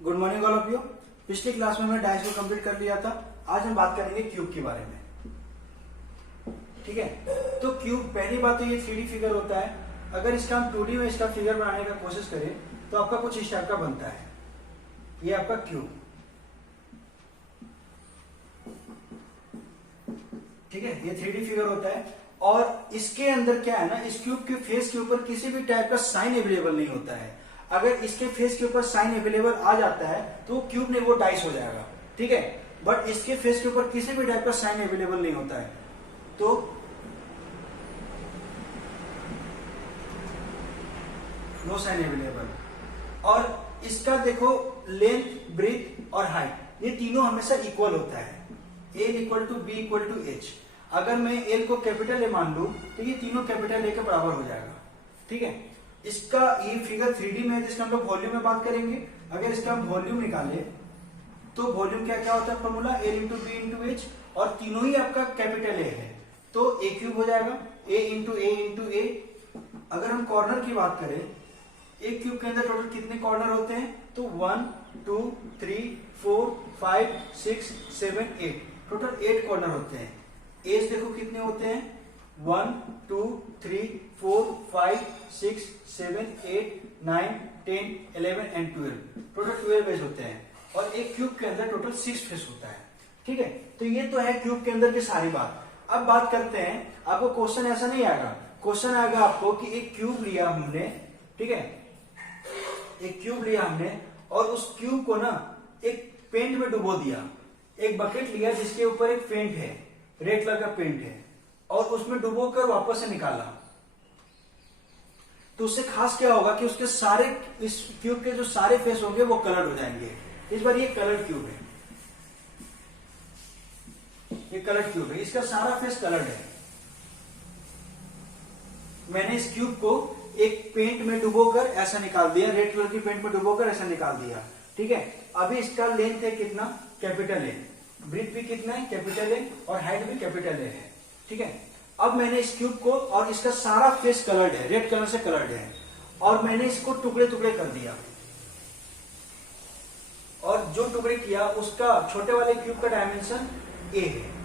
Good morning all of you. पिछली class में मैंने डायस को कंप्लीट कर लिया था। आज हम बात करेंगे क्यूब के बारे में। ठीक है, तो क्यूब पहली बात तो ये 3D फिगर होता है। अगर इसका हम 2D में इसका फिगर बनाने का कोशिश करें तो आपका कुछ इस टाइप का बनता है। ये आपका क्यूब, ठीक है, ये 3D फिगर होता है। और इसके अंदर क्या है ना, इस क्यूब के फेस के ऊपर किसी भी टाइप का साइन अवेलेबल नहीं होता है। अगर इसके फेस के ऊपर साइन अवेलेबल आ जाता है तो क्यूब नहीं, वो डाइस हो जाएगा। ठीक है, बट इसके फेस के ऊपर किसी भी टाइप का साइन अवेलेबल नहीं होता है, तो नो साइन अवेलेबल। और इसका देखो लेंथ, ब्रीथ और हाइट, ये तीनों हमेशा इक्वल होता है। L equal to B equal to H. अगर मैं एल को कैपिटल ए मान लू तो ये तीनों कैपिटल ए के बराबर हो जाएगा। ठीक है, इसका ये फिगर 3D में है, जिसका हम लोग वॉल्यूम में बात करेंगे। अगर इसका हम वॉल्यूम निकाले तो वॉल्यूम क्या क्या होता है, formula L into B into H, और तीनों ही आपका कैपिटल ए है तो ए क्यूब हो जाएगा। ए इंटू ए इंटू ए। अगर हम कॉर्नर की बात करें, एक क्यूब के अंदर टोटल कितने कॉर्नर होते हैं, तो 1 2 3 4 5 6 7 8, टोटल 8 कॉर्नर होते हैं। एज देखो कितने होते हैं, 1 2 3 4 5 6 7 8 9 10 11 एंड 12, टोटल 12 एज होते हैं। और एक क्यूब के अंदर टोटल 6 फेस होता है। ठीक है, तो ये तो है क्यूब के अंदर की सारी बात। अब बात करते हैं, आपको क्वेश्चन ऐसा नहीं आएगा, क्वेश्चन आएगा आपको कि एक क्यूब लिया हमने, ठीक है, एक क्यूब लिया हमने और उस क्यूब को ना एक पेंट में डुबो दिया। एक बकेट लिया जिसके ऊपर एक पेंट है, रेड कलर का पेंट है, और उसमें डुबोकर वापस से निकाला, तो उससे खास क्या होगा कि उसके सारे, इस क्यूब के जो सारे फेस होंगे वो कलर्ड हो जाएंगे। इस बार ये कलर्ड क्यूब है, ये कलर्ड क्यूब है, इसका सारा फेस कलर्ड है। मैंने इस क्यूब को एक पेंट में डुबोकर ऐसा निकाल दिया, रेड कलर की पेंट में डुबोकर ऐसा निकाल दिया। ठीक है, अभी इसका लेंथ है कितना, कैपिटल ए, ब्रीथ भी कितना है, कैपिटल ए, और हाइट भी कैपिटल ए है। ठीक है, अब मैंने इस क्यूब को, और इसका सारा फेस कलर्ड है, रेड कलर से कलर्ड है, और मैंने इसको टुकड़े टुकड़े कर दिया। और जो टुकड़े किया उसका छोटे वाले क्यूब का डायमेंशन ए है।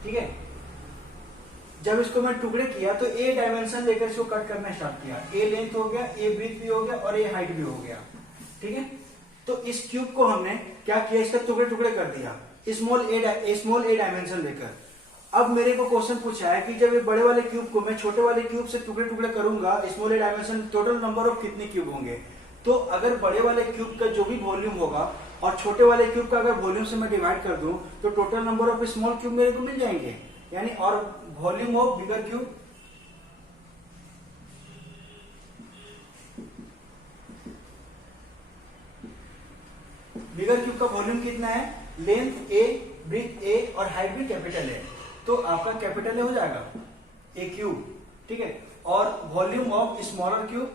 ठीक है, जब इसको मैं टुकड़े किया तो ए डायमेंशन लेकर इसको कट करना स्टार्ट किया। ए लेंथ हो गया, ए ब्रीथ भी हो गया, और ए हाइट भी हो गया। ठीक है, तो इस क्यूब को हमने क्या किया, इसका टुकड़े टुकड़े कर दिया स्मॉल ए डायमेंशन लेकर। अब मेरे को क्वेश्चन पूछा है कि जब ये बड़े वाले क्यूब को मैं छोटे वाले क्यूब से टुकड़े टुकड़े करूंगा, small A dimension, total number of कितने क्यूब होंगे। तो अगर बड़े वाले क्यूब का जो भी वॉल्यूम होगा और छोटे वाले क्यूब का अगर वॉल्यूम से मैं डिवाइड कर दूं तो total number of small cube मेरे को मिल जाएंगे, यानी और volume of bigger cube. Bigger cube का वॉल्यूम कितना है, लेंथ ए, ब्रीथ ए, और हाइट भी कैपिटल है, तो आपका कैपिटल ए हो जाएगा ए क्यूब। ठीक है, और volume of smaller cube,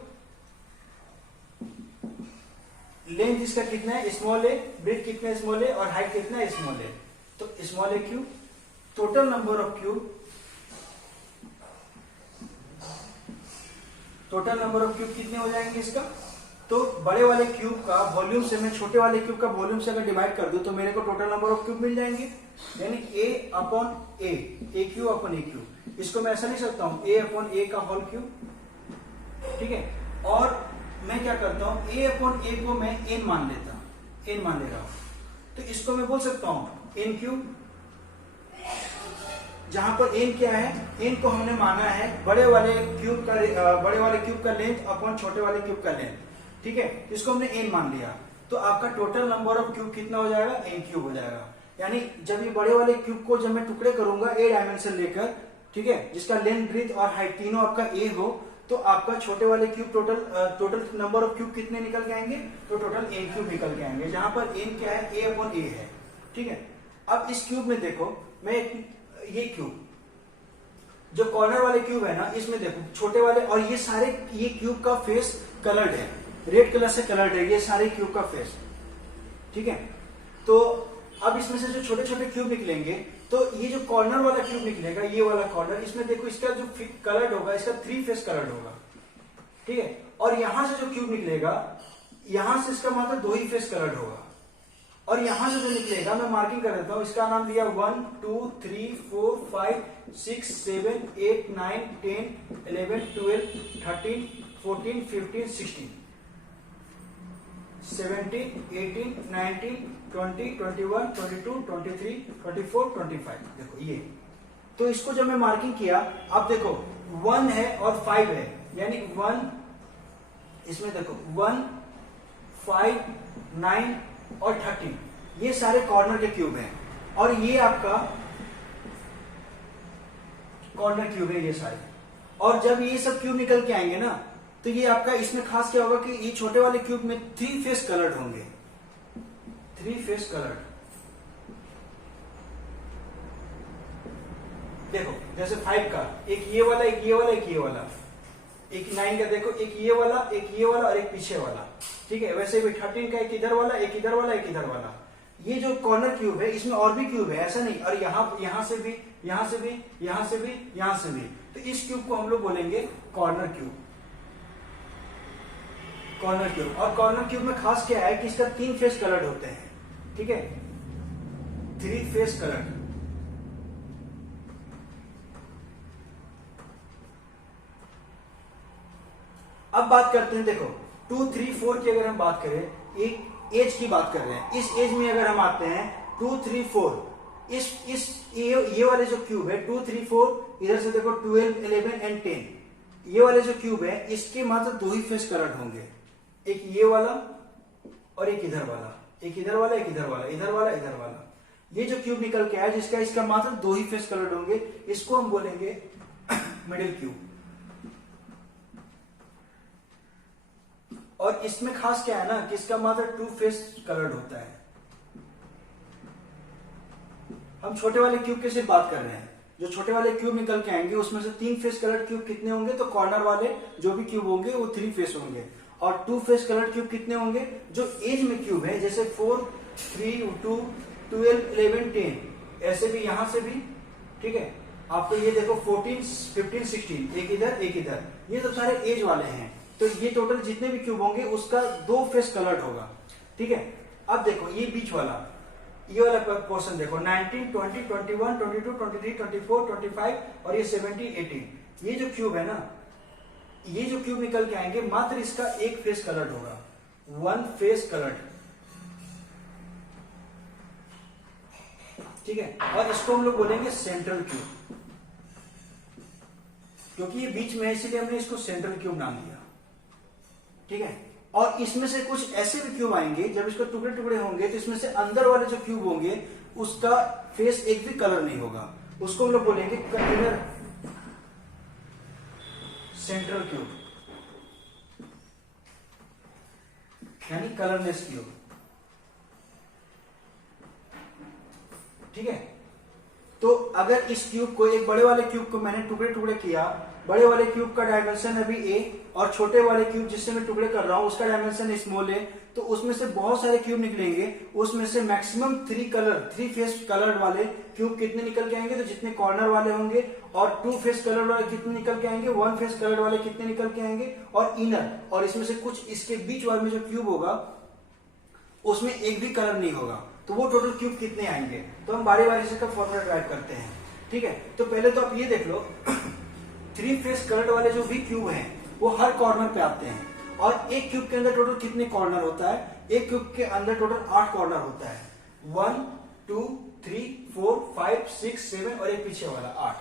length इसका कितना है, स्मॉल ए, ब्रीथ कितना है, स्मॉल ए, और हाइट कितना है, स्मॉल ए, तो small A cube. Total number of cube, total number of cube कितने हो जाएंगे इसका, तो बड़े वाले क्यूब का वॉल्यूम से मैं छोटे वाले क्यूब का वॉल्यूम से अगर डिवाइड कर दूं तो मेरे को टोटल नंबर ऑफ क्यूब मिल जाएंगे, यानी ए अपॉन ए क्यूब अपॉन ए क्यूब। इसको मैं ऐसा लिख सकता हूं, ए अपॉन ए का होल क्यूब। ठीक है, और मैं क्या करता हूं, ए अपॉन ए को मैं एन मान ले रहा हूं, तो इसको मैं बोल सकता हूं एन क्यूब, जहां पर एन क्या है, एन को हमने माना है बड़े वाले क्यूब का लेंथ अपॉन छोटे वाले क्यूब का लेंथ। ठीक है, इसको हमने एन मान लिया, तो आपका टोटल नंबर ऑफ क्यूब कितना हो जाएगा, एन क्यूब हो जाएगा। यानी जब ये बड़े वाले क्यूब को जब मैं टुकड़े करूंगा ए डायमेंशन लेकर, ठीक है, जिसका लेंथ, ब्रीथ और हाइट तीनों आपका ए हो, तो आपका छोटे वाले cube total number of cube कितने निकल के आएंगे, तो टोटल एन क्यूब निकल के आएंगे, जहां पर एन क्या है, ए अपॉन ए है। ठीक है, अब इस क्यूब में देखो मैं ये क्यूब, जो कॉर्नर वाले क्यूब है ना, इसमें देखो छोटे वाले, और ये सारे, ये क्यूब का फेस कलर्ड है, रेड कलर से कलर्ड है ये सारे क्यूब का फेस, ठीक है। तो अब इसमें से जो छोटे छोटे क्यूब निकलेंगे, तो ये जो कॉर्नर वाला क्यूब निकलेगा, ये वाला कॉर्नर, इसमें देखो इसका जो कलर्ड होगा, इसका 3 फेस कलर्ड होगा, ठीक है। और यहां से जो क्यूब निकलेगा, यहां से इसका मतलब 2 ही फेस कलर्ड होगा, और यहां से जो निकलेगा, मैं मार्किंग कर देता हूं, इसका नाम दिया 1 2 3 4 5 6 7 8 9 10 11 12 13 14 15 16 17 18 19 20 21 22 23 24 25, देखो ये। तो इसको जब मैं मार्किंग किया, अब देखो 1 है और 5 है, यानी 1, इसमें देखो 1 5 9 और 13, ये सारे कॉर्नर के क्यूब हैं, और ये आपका कॉर्नर क्यूब है ये सारे। और जब ये सब क्यूब निकल के आएंगे ना, तो ये आपका, इसमें खास क्या होगा कि ये छोटे वाले क्यूब में 3 फेस कलर्ड होंगे, 3 फेस कलर्ड। देखो जैसे 5 का एक ये वाला, एक ये वाला, एक ये वाला, एक 9 का देखो एक ये वाला, एक ये वाला और एक पीछे वाला, ठीक है। वैसे भी 13 का एक इधर वाला, एक इधर वाला, एक इधर वाला। ये जो कॉर्नर क्यूब है, इसमें और भी क्यूब है, ऐसा नहीं, और यहां से भी, यहां से भी, यहां से भी, यहां से भी। तो इस क्यूब को हम लोग बोलेंगे कॉर्नर क्यूब, कॉर्नर क्यूब। और कॉर्नर क्यूब में खास क्या है कि इसका 3 फेस कलर्ड होते हैं, ठीक है, 3 फेस कलर्ड। अब बात करते हैं, देखो 2 3 4 की अगर हम बात करें, एक एज की बात कर रहे हैं, इस एज में अगर हम आते हैं 2 3 4, ये वाले जो क्यूब है 2 3 4, इधर से देखो 12 11 एंड 10, ये वाले जो क्यूब है, इसके मात्र 2 ही फेस कलर्ड होंगे, एक ये वाला और एक इधर वाला, एक इधर वाला, एक इधर वाला, इधर वाला, इधर वाला। ये जो क्यूब निकल के आया, जिसका इसका मात्र 2 ही फेस कलर्ड होंगे, इसको हम बोलेंगे मिडिल क्यूब। और इसमें खास क्या है ना कि इसका मात्र 2 फेस कलर्ड होता है। हम छोटे वाले क्यूब की सिर्फ बात कर रहे हैं, जो छोटे वाले क्यूब निकल के आएंगे उसमें से 3 फेस कलर्ड क्यूब कितने होंगे, तो कॉर्नर वाले जो भी क्यूब होंगे वो 3 फेस होंगे। और 2 फेस कलर्ड क्यूब कितने होंगे, जो एज में क्यूब है, जैसे 4 3 2 12 11 10, ऐसे भी यहां से भी, ठीक है। आपको ये देखो 14 15 16, एक इधर एक इधर, ये तो सारे एज वाले हैं। तो ये टोटल जितने भी क्यूब होंगे उसका 2 फेस कलर्ड होगा, ठीक है। अब देखो ये बीच वाला, ये वाला पोर्शन देखो 19 20 21 22 23 24 25 और ये 17 18, ये जो क्यूब है ना, ये जो क्यूब निकल के आएंगे, मात्र इसका 1 फेस कलर्ड होगा, 1 फेस कलर्ड, ठीक है। और इसको हम लोग बोलेंगे सेंट्रल क्यूब, क्योंकि ये बीच में है इसलिए हमने इसको सेंट्रल क्यूब नाम दिया, ठीक है। और इसमें से कुछ ऐसे भी क्यूब आएंगे, जब इसको टुकड़े टुकड़े होंगे, तो इसमें से अंदर वाले जो क्यूब होंगे उसका फेस एक भी कलर नहीं होगा, उसको हम लोग बोलेंगे इनर सेंट्रल क्यूब, यानी कलरलेस क्यूब, ठीक है। तो अगर इस क्यूब को, एक बड़े वाले क्यूब को मैंने टुकड़े टुकड़े किया, बड़े वाले क्यूब का डायमेंशन अभी ए, और छोटे वाले क्यूब जिससे मैं टुकड़े कर रहा हूं उसका डायमेंशन स्मॉल है, तो उसमें से बहुत सारे क्यूब निकलेंगे, उसमें से मैक्सिमम 3 फेस कलर्ड वाले क्यूब कितने निकल के आएंगे, तो जितने कॉर्नर वाले होंगे, और 2 फेस कलर्ड वाले कितने निकल के आएंगे, 1 फेस कलर्ड वाले कितने निकल के आएंगे, और इनर, और इसमें से कुछ इसके बीच वाले में जो क्यूब होगा उसमें एक भी कलर नहीं होगा, तो वो टोटल क्यूब कितने आएंगे। तो हम बारी बारी से इसका फॉर्मूला ड्राइव करते हैं, ठीक है। तो पहले तो आप ये देख लो 3 फेस कलर्ड वाले जो भी क्यूब हैं वो हर कॉर्नर पे आते हैं, और एक क्यूब के अंदर टोटल कितने कॉर्नर होता है, एक क्यूब के अंदर टोटल 8 कॉर्नर होता है, 1 2 3 4 5 6 7 और एक पीछे वाला 8।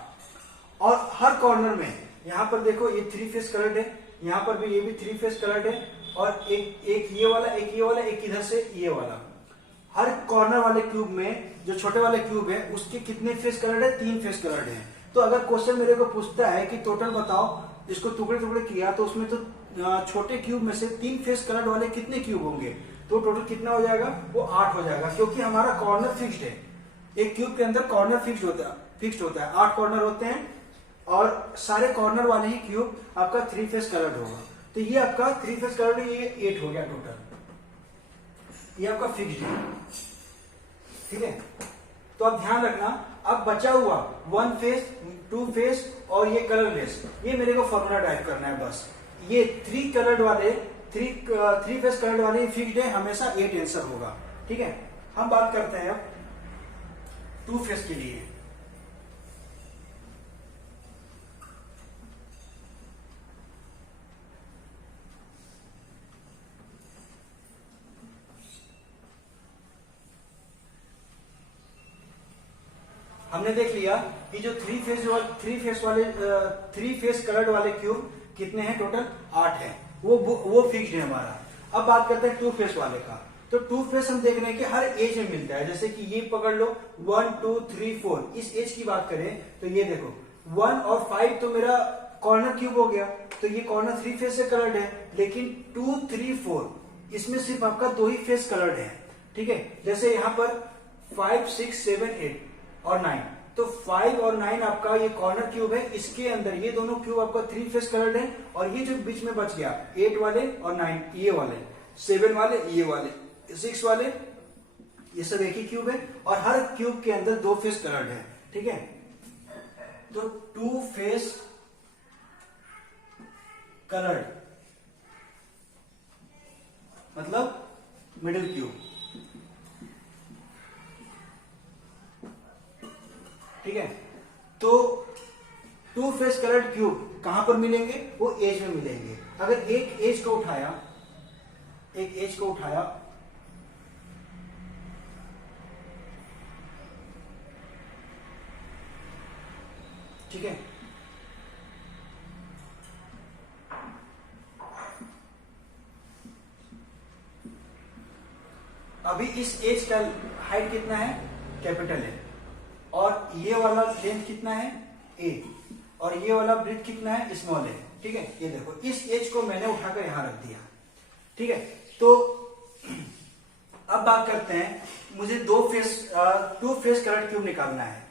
और हर कॉर्नर में, यहां पर देखो ये 3 फेस कलर्ड है, यहां पर भी ये भी 3 फेस कलर्ड है, और एक ये वाला, एक ये वाला, एक इधर से ये वाला। हर कॉर्नर वाले क्यूब में जो छोटे वाले क्यूब है उसके कितने फेस कलर्ड है, 3 फेस कलर्ड है। तो अगर क्वेश्चन मेरे को पूछता है कि टोटल बताओ, इसको टुकड़े टुकड़े किया, तो उसमें तो छोटे क्यूब में से 3 फेस कलर्ड वाले कितने क्यूब होंगे, तो टोटल कितना हो जाएगा, वो 8 हो जाएगा, क्योंकि हमारा कॉर्नर फिक्स्ड है, एक क्यूब के अंदर कॉर्नर फिक्स्ड होता है, 8 कॉर्नर होते हैं और सारे कॉर्नर वाले ही क्यूब आपका 3 फेस कलर्ड होगा। तो ये आपका 3 फेस कलर्ड, ये 8 हो गया टोटल, ये आपका फिक्स्ड है, ठीक है। तो अब ध्यान रखना, अब बचा हुआ 1 फेस, 2 फेस और ये कलरलेस, ये मेरे को फॉर्मूला टाइप करना है बस। ये 3 कलर्ड वाले, 3 फेस कलर्ड वाले फिक्स्ड है, हमेशा 8 आंसर होगा, ठीक है। हम बात करते हैं अब 2 फेस के लिए। हमने देख लिया कि जो 3 फेस कलर्ड वाले क्यूब कितने हैं, टोटल 8 है, वो फिक्स्ड है हमारा। अब बात करते हैं 2 फेस वाले का। तो 2 फेस हम देख रहे हैं कि हर एज में मिलता है, जैसे कि ये पकड़ लो 1 2 3 4, इस एज की बात करें तो ये देखो 1 और 5 तो मेरा कॉर्नर क्यूब हो गया, तो ये कॉर्नर 3 फेस से कलर्ड है। लेकिन 2 3 4 इसमें सिर्फ आपका 2 ही फेस कलर्ड है, ठीक है। जैसे यहाँ पर 5 6 7 8 और 9, तो 5 और 9 आपका ये कॉर्नर क्यूब है, इसके अंदर ये दोनों क्यूब आपका 3 फेस कलर्ड है। और ये जो बीच में बच गया 8 वाले और 9 ये वाले, 7 वाले ये वाले, 6 वाले, ये सब एक ही क्यूब है और हर क्यूब के अंदर 2 फेस कलर्ड है, ठीक है। तो 2 फेस कलर्ड मतलब मिडिल क्यूब, ठीक है। तो 2 फेस कलर्ड क्यूब कहां पर मिलेंगे, वो एज में मिलेंगे। अगर एक एज को उठाया, ठीक है, अभी इस एज का हाइट कितना है, कैपिटल है, और ये वाला लेंथ कितना है, ए, और ये वाला ब्रेथ कितना है, स्मॉल है, ठीक है। ये देखो इस एज को मैंने उठाकर यहां रख दिया, ठीक है। तो अब बात करते हैं, मुझे 2 फेस कलर्ड क्यूब निकालना है।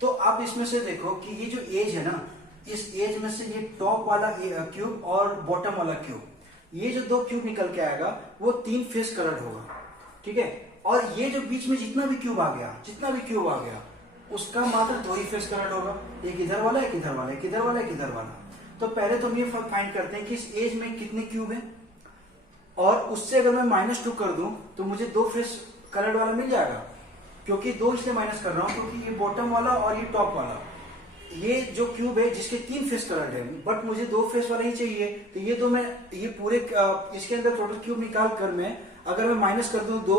तो आप इसमें से देखो कि ये जो एज है ना, इस एज में से ये टॉप वाला क्यूब और बॉटम वाला क्यूब, ये जो 2 क्यूब निकल के आएगा वो 3 फेस कलर्ड होगा, ठीक है। और ये जो बीच में जितना भी क्यूब आ गया उसका मात्र 2 ही फेस कलर्ड होगा, एक इधर वाला, एक इधर वाला, एक इधर वाला, एक इधर वाला। तो पहले तो हम ये फाइंड करते हैं कि इस एज में कितने क्यूब है, और उससे अगर मैं -2 कर दूं तो मुझे 2 फेस कलर्ड वाला मिल जाएगा। क्योंकि 2 इसलिए माइनस कर रहा हूं क्योंकि ये बॉटम वाला और ये टॉप वाला, ये जो क्यूब है जिसके 3 फेस कलर्ड है, बट मुझे 2 फेस वाला ही चाहिए। तो ये तो मैं ये पूरे इसके अंदर टोटल क्यूब निकाल कर मैं अगर मैं माइनस कर दूं 2,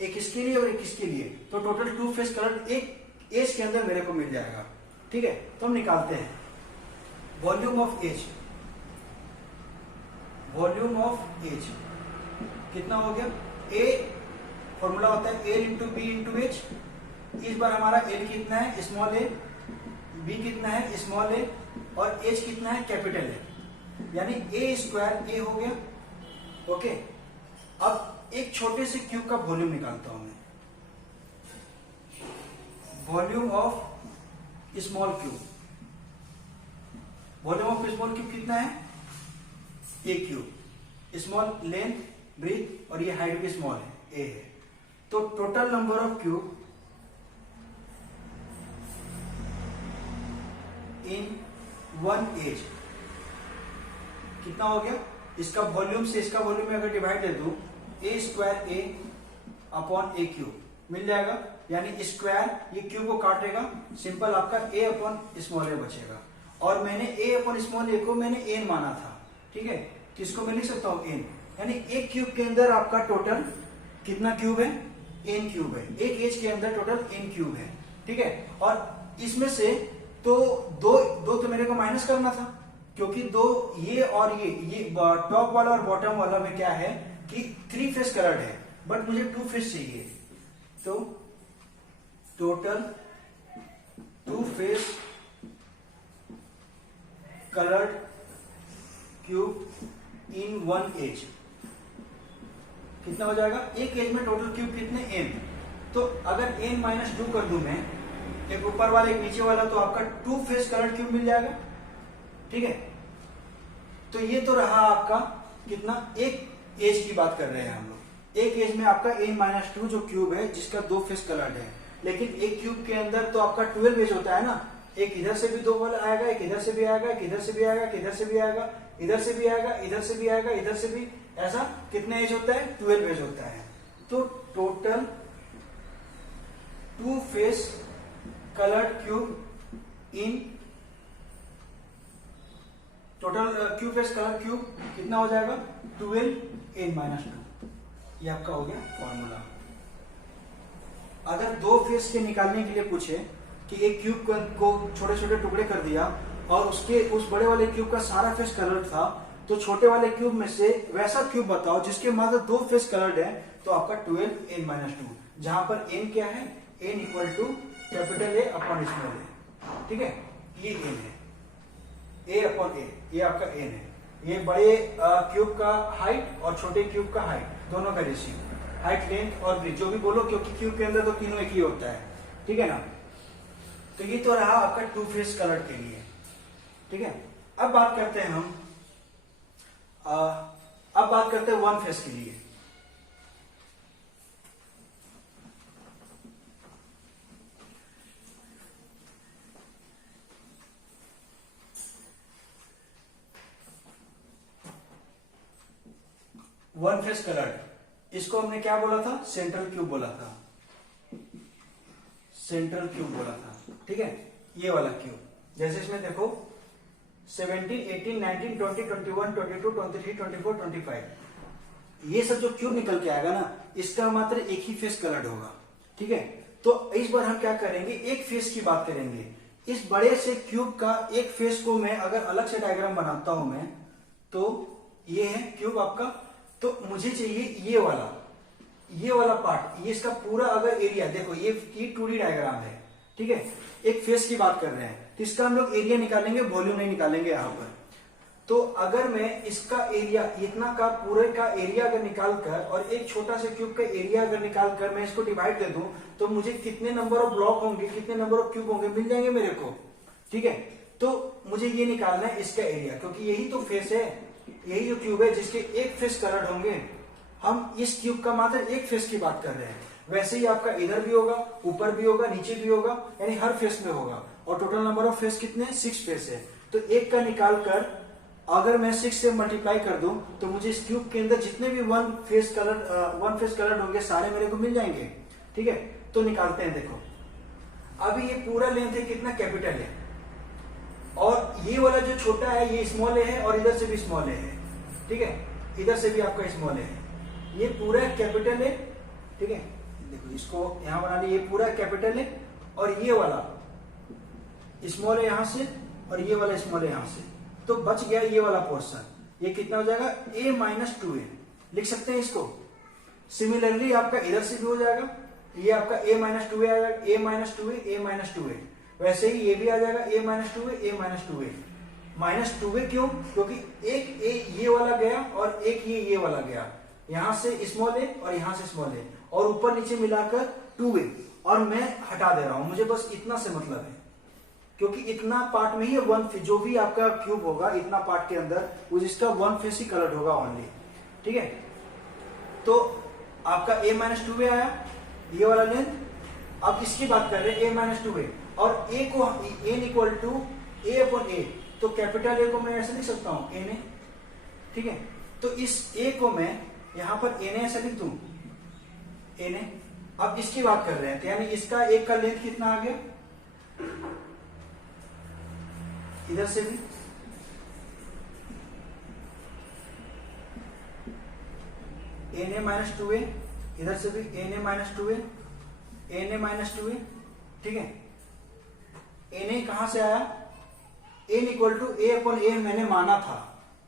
एक इसके लिए और एक इसके लिए, तो टोटल 2 फेस कलर्ड एक एज के अंदर मेरे को मिल जाएगा, ठीक है। तो हम निकालते हैं वॉल्यूम ऑफ एज कितना हो गया, ए फॉर्मूला होता है L into B into H. इस बार हमारा एल कितना है, स्मॉल ए, बी कितना है, स्मॉल ए, और एच कितना है, कैपिटल ए, यानी ए स्क्वायर ए हो गया, ओके। अब एक छोटे से क्यूब का वॉल्यूम निकालता हूं मैं, volume of small cube. Volume of small cube कितना है, a cube, small length, breadth और ये हाइट भी स्मॉल है, ए है। तो total number of cube in 1 edge कितना हो गया, इसका वॉल्यूम से इसका वॉल्यूम में अगर डिवाइड दे दूं, ए स्क्वायर ए अपॉन ए क्यूब मिल जाएगा, यानी स्क्वायर ये क्यूब को काटेगा, सिंपल आपका ए अपॉन स्मॉल ए बचेगा। और मैंने ए अपॉन स्मॉल ए को मैंने एन माना था, ठीक है, तो इसको मैं लिख सकता हूं एन, यानी एक क्यूब के अंदर आपका टोटल कितना क्यूब है, एन क्यूब है, एक एज के अंदर टोटल एन क्यूब है, ठीक है। और इसमें से तो दो तो मेरे को माइनस करना था, क्योंकि 2 ये और ये टॉप वाला और बॉटम वाला में क्या है कि 3 फेस कलर्ड है, बट मुझे 2 फेस चाहिए। तो total 2 face coloured cube in 1 edge कितना हो जाएगा, एक एज में टोटल क्यूब कितने, एन, तो अगर n माइनस 2 कर दूं मैं, एक ऊपर वाला एक नीचे वाला, तो आपका 2 फेस कलर क्यूब मिल जाएगा। ठीक है, तो ये तो रहा आपका कितना, एक एज की बात कर रहे हैं हम लोग। एक एज में आपका n माइनस 2 जो क्यूब है जिसका 2 फेस कलर्ड है, लेकिन एक क्यूब के अंदर तो आपका 12 एज होता है ना, एक इधर से भी 2 वाला आएगा, एक इधर से भी आएगा, एक इधर से भी आएगा, एक इधर से भी आएगा, इधर से भी आएगा, इधर से भी आएगा, इधर से भी, ऐसा कितने एज होता है, 12 एज होता है। तो टोटल 2 फेस कलर्ड क्यूब इन, total cube face colour cube कितना हो जाएगा, 12 n माइनस 2। ये आपका हो गया फॉर्मूला। अगर 2 फेस के निकालने के लिए पूछे कि एक क्यूब को छोटे छोटे टुकड़े कर दिया और उसके उस बड़े वाले क्यूब का सारा फेस कलर्ड था, तो छोटे वाले क्यूब में से वैसा क्यूब बताओ जिसके मात्र 2 फेस कलर्ड है, तो आपका 12 n माइनस 2, जहां पर n क्या है, n equal to capital A upon small a। ठीक है, ये n है, a अपॉन a, ये आपका n है। ये बड़े क्यूब का हाइट और छोटे क्यूब का हाइट दोनों का रेशियो, हाइट लेंथ और ब्रिथ जो भी बोलो, क्योंकि क्यूब के अंदर तो तीनों एक ही होता है। ठीक है ना, तो ये तो रहा आपका 2 फेस कलर के लिए। ठीक है, अब बात करते हैं हम, अब बात करते हैं 1 फेस के लिए। वन फेस कलर्ड, इसको हमने क्या बोला था, सेंट्रल क्यूब बोला था, सेंट्रल क्यूब बोला था। ठीक है, ये वाला क्यूब, जैसे इसमें देखो 17, 18, 19, 20, 21, 22, 23, 24, 25, ये सब जो क्यूब निकल के आएगा ना, इसका मात्र एक ही फेस कलर्ड होगा। ठीक है, तो इस बार हम क्या करेंगे, एक फेस की बात करेंगे। इस बड़े से क्यूब का एक फेस को मैं अगर अलग से डायग्राम बनाता हूं मैं, तो ये है क्यूब आपका, तो मुझे चाहिए ये वाला पार्ट, ये इसका पूरा अगर एरिया देखो, ये 2D डायग्राम है। ठीक है, एक फेस की बात कर रहे हैं, तो इसका हम लोग एरिया निकालेंगे, वॉल्यूम नहीं निकालेंगे यहां पर। तो अगर मैं इसका एरिया, इतना का पूरे का एरिया अगर निकाल कर और एक छोटा सा क्यूब का एरिया अगर निकाल कर मैं इसको डिवाइड कर दूं, तो मुझे कितने नंबर ऑफ ब्लॉक होंगे, कितने नंबर ऑफ क्यूब होंगे, मिल जाएंगे मेरे को। ठीक है, तो मुझे ये निकालना है इसका एरिया, क्योंकि यही तो फेस है, यही जो क्यूब है जिसके एक फेस कलर्ड होंगे। हम इस क्यूब का मात्र एक फेस की बात कर रहे हैं, वैसे ही आपका इधर भी होगा, ऊपर भी होगा, नीचे भी होगा, यानी हर फेस में होगा। और टोटल नंबर ऑफ फेस कितने हैं, 6 फेस है। तो एक का निकाल कर अगर मैं 6 से मल्टीप्लाई कर दूं, तो मुझे इस क्यूब के अंदर जितने भी वन फेस कलर्ड होंगे सारे मेरे को मिल जाएंगे। ठीक है, तो निकालते हैं। देखो अभी ये पूरा लेंथ है कितना, कैपिटल है, और ये वाला जो छोटा है ये स्मॉल है, और इधर से भी स्मॉल है। ठीक है, इधर से भी आपका स्मॉल है, ये पूरा कैपिटल है। ठीक है, देखो इसको यहां बना लिया, ये पूरा कैपिटल है, और ये वाला स्मॉल है यहां से, और ये वाला स्मॉल है यहां से, तो बच गया ये वाला पोर्शन। ये कितना हो जाएगा, a माइनस 2a लिख सकते हैं इसको। सिमिलरली आपका इधर से भी हो जाएगा, ये आपका a माइनस 2a आ जाएगा, a minus 2a, a minus 2a। वैसे ही ये भी आ जाएगा a minus 2a, a minus 2a। Minus 2a क्यों, क्योंकि एक a ये वाला गया और एक ये वाला गया, यहां से स्मॉल है और यहां से स्मॉल है, और ऊपर नीचे मिलाकर 2a, और मैं हटा दे रहा हूं, मुझे बस इतना से मतलब है, क्योंकि इतना पार्ट में ही वन फेस, जो भी आपका क्यूब होगा इतना पार्ट के अंदर वो जिसका वन फेस ही कलर्ड होगा ओनली। ठीक है, तो आपका a माइनस 2a आया, ये वाला लेंथ। अब इसकी बात कर रहे हैं a माइनस 2a, और a को n equal to a upon a, तो कैपिटल A को मैं ऐसे लिख सकता हूं na। ठीक है, तो इस a को मैं यहां पर na ऐसे लिख दूं, na। अब इसकी बात कर रहे हैं, तो यानी इसका एक का लेंथ कितना आ गया, इधर से भी na माइनस 2a, इधर से भी na minus 2a, na minus 2a। ठीक है, na कहां से आया, n equal to a upon a मैंने माना था,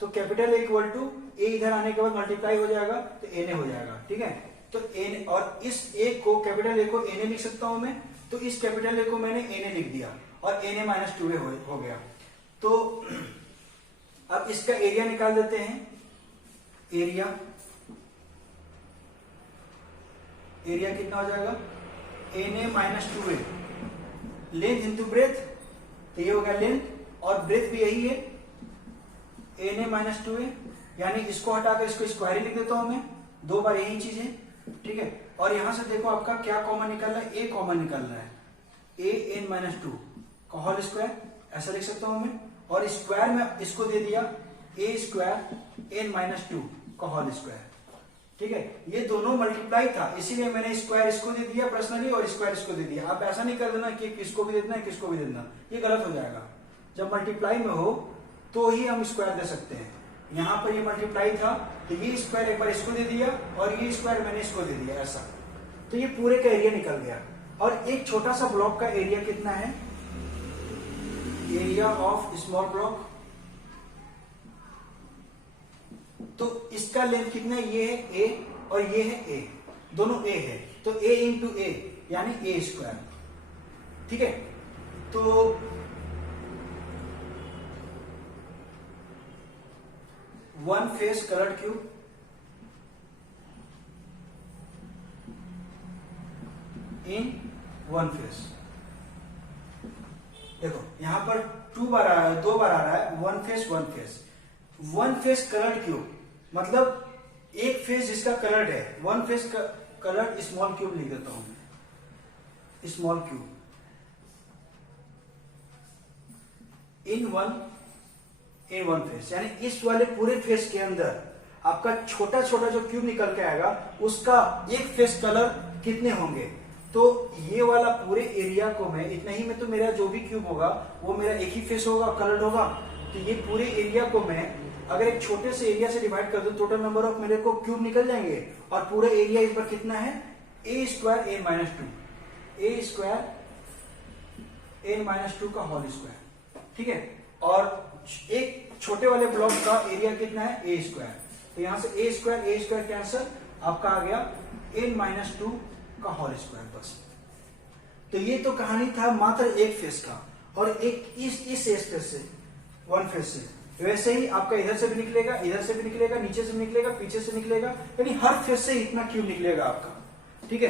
तो capital A equal to a इधर आने के बाद मल्टीप्लाई हो जाएगा तो na हो जाएगा। ठीक है, तो n, और इस a को कैपिटल A को na लिख सकता हूं मैं, तो इस कैपिटल A को मैंने na लिख दिया, और na माइनस 2a हो गया। तो अब इसका एरिया निकाल देते हैं। एरिया कितना हो जाएगा, Na minus 2a, length into breadth, तो ये हो गया लेंथ, और ब्रेथ भी यही है Na माइनस 2a, यानी इसको हटाकर इसको स्क्वायर ही लिख देता हूं मैं, दो बार यही चीज है, ठीक है। और यहां से देखो आपका क्या कॉमन निकल रहा है, a कॉमन निकल रहा है, an माइनस 2 का होल स्क्वायर, ऐसा लिख सकता हूं मैं, और स्क्वायर में इसको दे दिया a स्क्वायर n माइनस 2 का होल स्क्वायर, ठीक है। ये दोनों मल्टीप्लाई था, इसीलिए मैंने स्क्वायर इसको दे दिया पर्सनली और स्क्वायर इसको दे दिया। आप ऐसा नहीं कर देना कि किसको भी दे देना है किसको भी दे देना, ये गलत हो जाएगा। जब मल्टीप्लाई में हो तो ही हम स्क्वायर दे सकते हैं। यहां पर ये मल्टीप्लाई था तो ये स्क्वायर एक बार इसको दे दिया और ये स्क्वायर मैंने इसको दे दिया, ऐसा, तो ये पूरे का एरिया निकल गया। और एक छोटा सा ब्लॉक का एरिया कितना है, एरिया ऑफ स्मॉल ब्लॉक, तो इसका लेंथ कितना है, ये है a और ये है a, दोनों a है, तो a इंटू a यानी a स्क्वायर, ठीक है। तो one face coloured cube, in one face, देखो यहां पर 2 बार आ रहा है, 2 बार आ रहा है, one phase one face, one face coloured cube मतलब एक फेस जिसका कलर्ड है, one face coloured small cube लिख देता हूं मैं, small cube in one face, यानी इस वाले पूरे फेस के अंदर आपका छोटा छोटा जो क्यूब निकल के आएगा उसका एक फेस कलर कितने होंगे, तो ये वाला पूरे एरिया को मैं इतना ही में, तो मेरा जो भी क्यूब होगा वो मेरा एक ही फेस होगा, कलर्ड होगा, तो ये पूरे एरिया को मैं अगर एक छोटे से एरिया से डिवाइड कर दूं, टोटल नंबर ऑफ मेरे को क्यूब निकल जाएंगे, और पूरा एरिया इस पर कितना है, a square n minus 2, a square n minus 2 का होल स्क्वायर, ठीक है। और एक छोटे वाले ब्लॉक का एरिया कितना है, a स्क्वायर, तो यहां से a स्क्वायर कैंसर, आपका आ गया n माइनस 2 का होल स्क्वायर, बस। तो ये तो कहानी था मात्र एक फेस का, और एक इस फेस से, वन फेस से, वैसे ही आपका इधर से भी निकलेगा, इधर से भी निकलेगा, नीचे से निकलेगा, पीछे से निकलेगा, यानी हर फेस से इतना क्यूब निकलेगा आपका, ठीक है,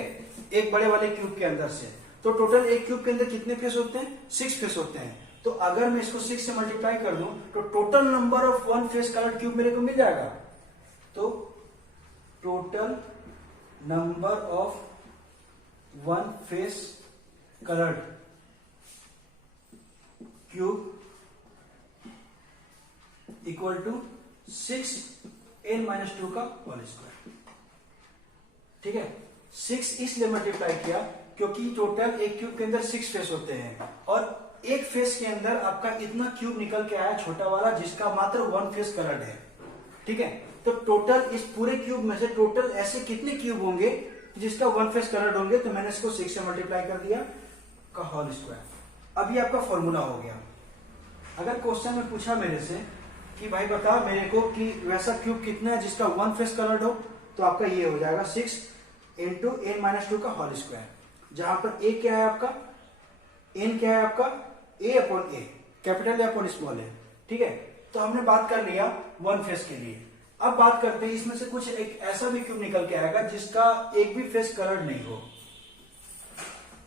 एक बड़े वाले क्यूब के अंदर से। तो टोटल एक क्यूब के अंदर कितने फेस होते हैं, 6 फेस होते हैं। तो अगर मैं इसको 6 से मल्टीप्लाई कर दूं तो total number of one face coloured cube मेरे को मिल जाएगा। तो total number of one face coloured cube equal to 6n minus 2 का होल स्क्वायर, ठीक है। 6 इसलिए मल्टीप्लाई किया क्योंकि टोटल एक क्यूब के अंदर 6 फेस होते हैं, और एक फेस के अंदर आपका इतना क्यूब निकल के आया छोटा वाला, जिसका मात्र वन फेस कलर्ड है, ठीक है। तो टोटल इस पूरे क्यूब में से टोटल ऐसे कितने क्यूब होंगे जिसका वन फेस कलर्ड होंगे, तो मैंने इसको 6 से मल्टीप्लाई कर दिया का होल स्क्वायर। अभी आपका फॉर्मूला हो गया। अगर क्वेश्चन में पूछा मेरे से कि भाई बता मेरे को कि वैसा क्यूब कितना है जिसका वन फेस कलर्ड हो, तो आपका ये हो जाएगा 6 इंटू n माइनस 2 का होल स्क्वायर, जहां पर a क्या है आपका, n क्या है आपका, a upon a, capital A upon small a, ठीक है। तो हमने बात कर लिया वन फेस के लिए। अब बात करते हैं इसमें से कुछ एक ऐसा भी क्यूब निकल के आएगा जिसका एक भी फेस कलर्ड नहीं हो,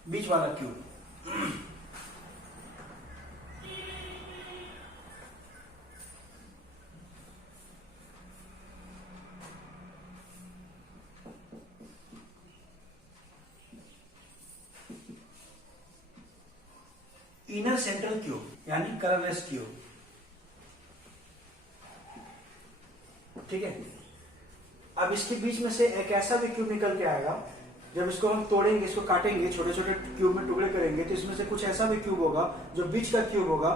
बीच वाला क्यूब। इनर सेंट्रल क्यूब यानी कलरलेस क्यूब, ठीक है। अब इसके बीच में से एक ऐसा भी क्यूब निकल के आएगा, जब इसको हम तोड़ेंगे, इसको काटेंगे, छोटे छोटे क्यूब में टुकड़े करेंगे, तो इसमें से कुछ ऐसा भी क्यूब होगा जो बीच का क्यूब होगा,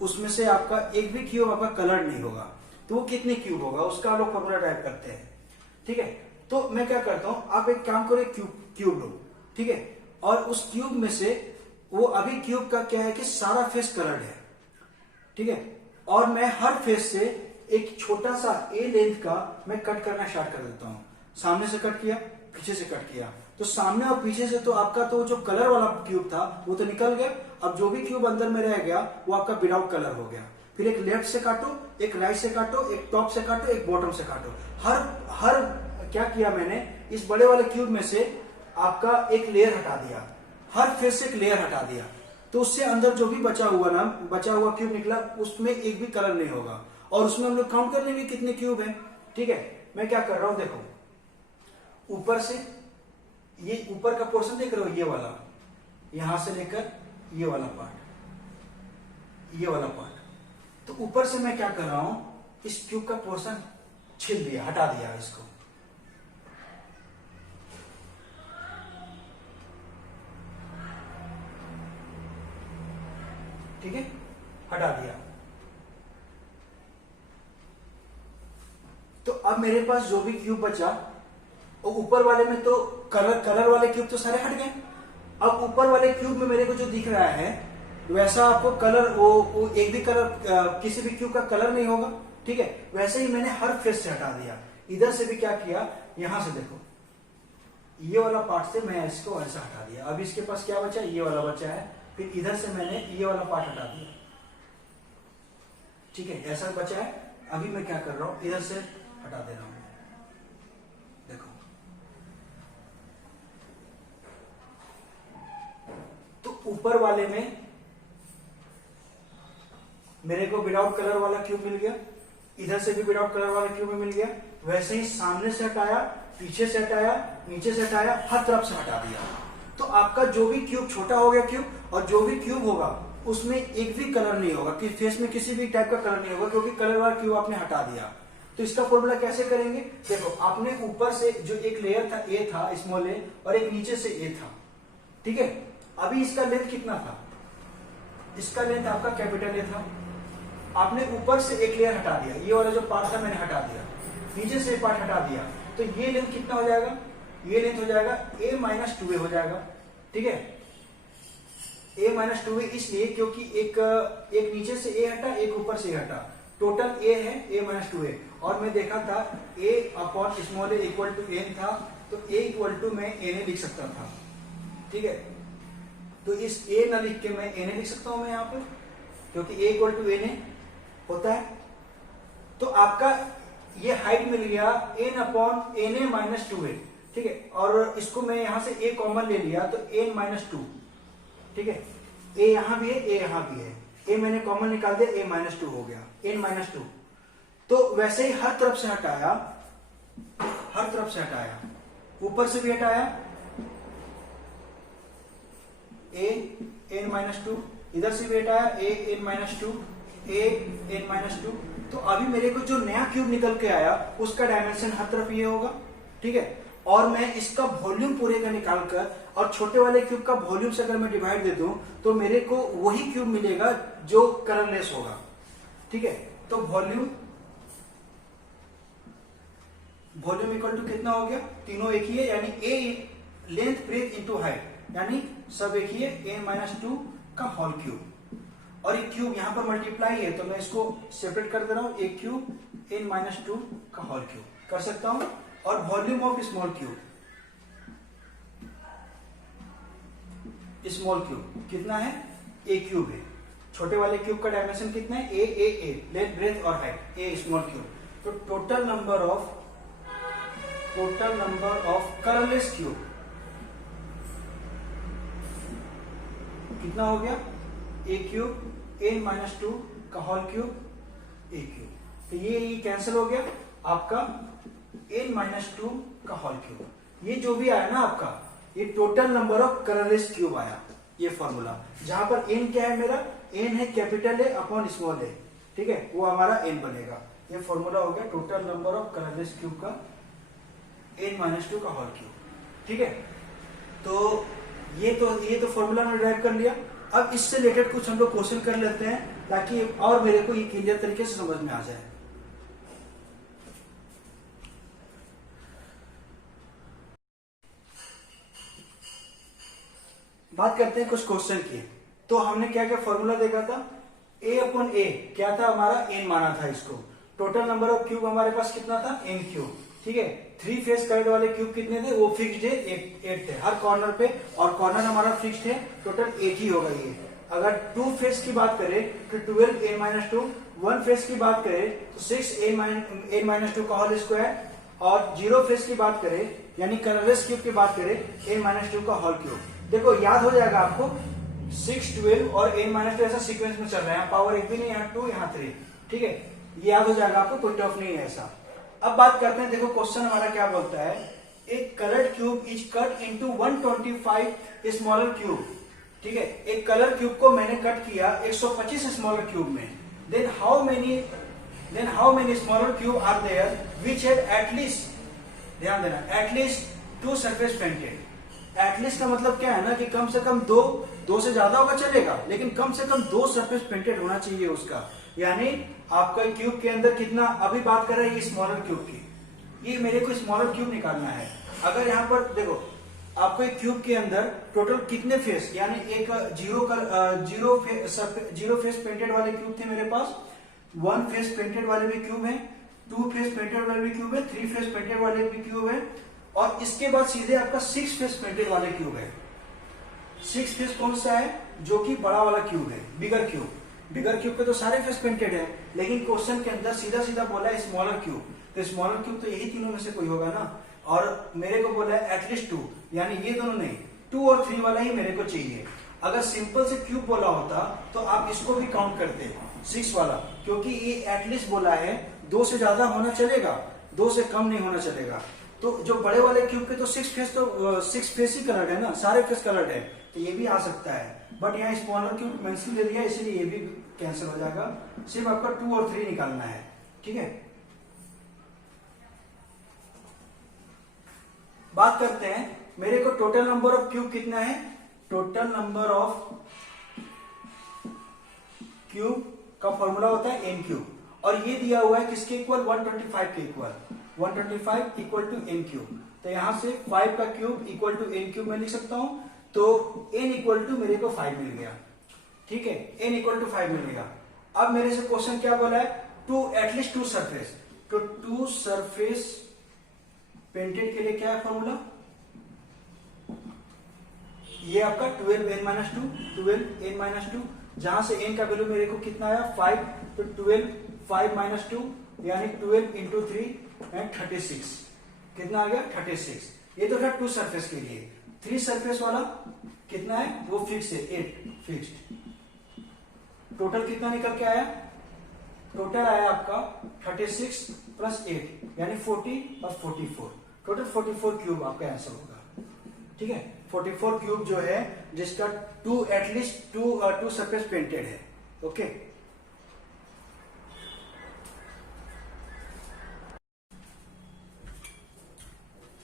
उसमें से आपका एक भी क्यूब आपका कलर नहीं होगा। तो वो कितने क्यूब होगा उसका हम लोग फॉर्मूला टाइप करते हैं, ठीक है। तो मैं क्या करता हूं, आप एक काम करो, क्यूब लो, ठीक है, और उस क्यूब में से वो अभी क्यूब का क्या है कि सारा फेस कलर्ड है, ठीक है, और मैं हर फेस से एक छोटा सा ए लेंथ का मैं कट करना स्टार्ट कर देता हूं। सामने से कट किया, पीछे से कट किया, तो सामने और पीछे से तो आपका तो जो कलर वाला क्यूब था वो तो निकल गया। अब जो भी क्यूब अंदर में रह गया वो आपका विदाउट कलर हो गया। फिर एक लेफ्ट से काटो, एक राइट से काटो, एक टॉप से काटो, एक बॉटम से काटो। हर क्या किया मैंने, इस बड़े वाले क्यूब में से आपका एक लेयर हटा दिया, हर फेस से एक लेयर हटा दिया, तो उससे अंदर जो भी बचा हुआ क्यूब निकला, उसमें एक भी कलर नहीं होगा। और उसमें हम लोग काउंट कर लेंगे कितने क्यूब हैं। ठीक है, मैं क्या कर रहा हूं, देखो ऊपर से ये ऊपर का पोर्शन देख रहे हो, ये वाला, यहां से लेकर ये वाला पार्ट, तो ऊपर से मैं क्या कर रहा हूं, इस क्यूब का पोर्शन छिल दिया, हटा दिया इसको। ठीक है, हटा दिया। तो अब मेरे पास जो भी क्यूब बचा, और ऊपर वाले में तो कलर वाले क्यूब तो सारे हट गए। अब ऊपर वाले क्यूब में मेरे को जो दिख रहा है वैसा आपको कलर, वो एक भी कलर, किसी भी क्यूब का कलर नहीं होगा। ठीक है, वैसे ही मैंने हर फेस से हटा दिया। इधर से भी क्या किया, यहां से देखो, ये वाला पार्ट से मैं इसको ऐसा हटा दिया। अब इसके पास क्या बचा, ये वाला बचा है। फिर इधर से मैंने ये वाला पार्ट हटा दिया। ठीक है, ऐसा बचा है। अभी मैं क्या कर रहा हूं, इधर से हटा दे रहा हूं। देखो, तो ऊपर वाले में मेरे को विदाउट कलर वाला क्यूब मिल गया, इधर से भी विदाउट कलर वाला क्यूब मिल गया। वैसे ही सामने से हटाया, पीछे से हटाया, नीचे से हटाया, हर तरफ से हटा दिया। तो आपका जो भी क्यूब छोटा हो गया क्यूब, और जो भी क्यूब होगा उसमें एक भी कलर नहीं होगा, कि फेस में किसी भी टाइप का कलर नहीं होगा, क्योंकि कलर वाला क्यूब आपने हटा दिया। तो इसका फॉर्मूला कैसे करेंगे, देखो आपने ऊपर से जो एक लेयर था, ए था, स्मॉल ए, और एक नीचे से ए था। ठीक है, अभी इसका लेंथ कितना था, इसका लेंथ आपका कैपिटल ए था। आपने ऊपर से एक लेयर हटा दिया, ये वाला जो पार्ट था मैंने हटा दिया, नीचे से पार्ट हटा दिया, तो ये लेंथ कितना हो जाएगा, ये लेंथ हो जाएगा a माइनस 2a हो जाएगा। ठीक है, a माइनस 2a इसलिए क्योंकि एक नीचे से a हटा, एक ऊपर से a हटा, टोटल a है a माइनस 2a। और मैं देखा था a upon small a equal to n था, तो a इक्वल टू मैं na लिख सकता था। ठीक है, तो इस a न लिख के मैं na लिख सकता हूं मैं यहां पर, क्योंकि a इक्वल टू na होता है। तो आपका ये हाइट मिल गया n upon na minus 2a। ठीक है, और इसको मैं यहां से a कॉमन ले लिया, तो n माइनस 2। ठीक है, a यहां भी है, a यहां भी है, a मैंने कॉमन निकाल दिया, a माइनस 2 हो गया, n माइनस 2। तो वैसे ही हर तरफ से हटाया, हर तरफ से हटाया, ऊपर से भी हटाया a n माइनस 2, इधर से भी हटाया a n minus 2, a n minus 2। तो अभी मेरे को जो नया क्यूब निकल के आया उसका डायमेंशन हर तरफ ये होगा। ठीक है, और मैं इसका वॉल्यूम पूरे का निकाल कर, और छोटे वाले क्यूब का वॉल्यूम से अगर मैं डिवाइड दे दूं, तो मेरे को वही क्यूब मिलेगा जो कलरलेस होगा। ठीक है, तो वॉल्यूम इक्वल टू कितना हो गया, तीनों एक ही है, यानी a length breadth into height, यानी सब एक ही है, a माइनस 2 का होल क्यूब। और एक क्यूब यहां पर मल्टीप्लाई है, तो मैं इसको सेपरेट कर दे रहा हूं, एक क्यूब n माइनस 2 का होल क्यूब कर सकता हूं। और वॉल्यूम ऑफ स्मॉल क्यूब कितना है, a क्यूब है। छोटे वाले क्यूब का डायमेंशन कितना है, a लेंथ ब्रेथ और हाइट, a स्मॉल क्यूब। तो total number of colourless cube कितना हो गया, a क्यूब n माइनस 2 का होल क्यूब, a क्यूब। तो ये कैंसिल हो गया, आपका n माइनस 2 का होल क्यूब। ये जो भी आया ना आपका, ये total number of colourless cube आया, ये फॉर्मूला। जहां पर n क्या है, मेरा n है capital A upon small a। ठीक है, वो हमारा n बनेगा। ये फॉर्मूला हो गया total number of colourless cube का n माइनस 2 का होल क्यूब। ठीक है, तो ये तो फॉर्मूला मैंने ड्राइव कर लिया। अब इससे रिलेटेड कुछ हम लोग क्वेश्चन कर लेते हैं, ताकि और मेरे को ये क्लियर तरीके से समझ में आ जाए। बात करते हैं कुछ क्वेश्चन की। तो हमने क्या क्या फॉर्मूला देखा था, a अपॉन a क्या था हमारा, n माना था इसको। टोटल नंबर ऑफ क्यूब हमारे पास कितना था, n क्यूब। ठीक है, 3 फेस करेक्ट वाले क्यूब कितने थे, वो फिक्स्ड है 8 थे हर कॉर्नर पे, और कॉर्नर हमारा फिक्स्ड है, टोटल 8 ही होगा ये। अगर 2 फेस की बात करें तो 12 n माइनस 2, 1 फेस की बात करें तो 6 n माइनस 2 का होल स्क्वायर, और 0 फेस की बात करें यानी कलरलेस क्यूब की बात करें n माइनस 2 का होल क्यूब। देखो याद हो जाएगा आपको, 6, 12 और n-2 ऐसा सीक्वेंस में चल रहा है, पावर एक भी नहीं, यहाँ 2 यहाँ 3, ठीक है, ये याद हो जाएगा आपको, कोई टफ नहीं है ऐसा। अब बात करते हैं, देखो क्वेश्चन हमारा क्या बोलता है, एक coloured cube is cut into 125 smaller cube, ठीक है, एक कलर क्यूब को मैंने कट किया 125 स्मॉलर क्यूब में, then how many smaller cube are there which have at least, ध्यान देना, एटलीस्ट 2 सरफेस पेंटेड। एटलीस्ट का मतलब क्या है ना, कि कम से कम दो से ज्यादा होगा चलेगा, लेकिन कम से कम 2 सरफेस पेंटेड होना चाहिए उसका। यानी आपका क्यूब के अंदर कितना, अभी बात कर रहे हैं ये स्मॉलर क्यूब की, ये मेरे को स्मॉलर क्यूब निकालना है। अगर यहाँ पर देखो आपको एक क्यूब के अंदर टोटल कितने फेस, यानी एक जीरो फेस पेंटेड वाले क्यूब थे मेरे पास, 1 फेस पेंटेड वाले भी क्यूब है, 2 फेस पेंटेड वाले भी क्यूब है, 3 फेस पेंटेड वाले भी क्यूब है, और इसके बाद सीधे आपका 6 फेस पेंटेड वाले क्यूब है। 6 फेस कौन सा है, जो कि बड़ा वाला क्यूब है, बिगर क्यूब। बिगर क्यूब पे तो सारे फेस पेंटेड है, लेकिन क्वेश्चन के अंदर सीधा सीधा बोला है स्मॉलर क्यूब, तो स्मॉलर क्यूब तो यही तीनों में से कोई होगा ना, और मेरे को बोला है एटलीस्ट 2, यानी ये दोनों नहीं, 2 और 3 वाला ही मेरे को चाहिए। अगर सिंपल से क्यूब बोला होता तो आप इसको भी काउंट करते 6 वाला, क्योंकि ये एटलीस्ट बोला है, 2 से ज्यादा होना चलेगा, 2 से कम नहीं होना चलेगा। तो जो बड़े वाले क्यूब के तो 6 फेस ही कलर्ड है ना, सारे फेस कलर्ड है, तो ये भी आ सकता है, बट यहाँ स्मॉलर क्यूब मेंशन ले लिया, इसलिए ये भी कैंसिल हो जाएगा, सिर्फ आपका 2 और 3 निकालना है, ठीक है। बात करते हैं, मेरे को टोटल नंबर ऑफ क्यूब कितना है, टोटल नंबर ऑफ क्यूब का फॉर्मूला होता है n क्यूब, और ये दिया हुआ है किसके इक्वल, 125 के equal, 125 equal to n cube, तो यहां से 5 का cube equal to n cube मैं लिख सकता हूं, तो n इक्वल टू मेरे को 5 मिल गया, ठीक है, n इक्वल टू 5 मिल गया। अब मेरे से क्वेश्चन क्या बोला है, टू एटलीस्ट 2 सरफेस, तो 2 सरफेस पेंटेड के लिए क्या है फॉर्मूला, ये आपका 12n-2, 12n-2, जहां से n का वैल्यू मेरे को कितना आया 5, तो 12, 5 - 2 यानी 12 इंटू 3 एंड 36, कितना आ गया 36। ये तो था 2 सरफेस के लिए। 3 सरफेस वाला कितना है, वो फिक्स है, 8 फिक्स्ड। टोटल कितना निकल के आया, टोटल आया आपका 36 प्लस 8 यानी 40 और 44, टोटल 44 क्यूब आपका आंसर होगा, ठीक है। 44 क्यूब जो है, जिसका एटलीस्ट 2 सरफेस पेंटेड है, ओके।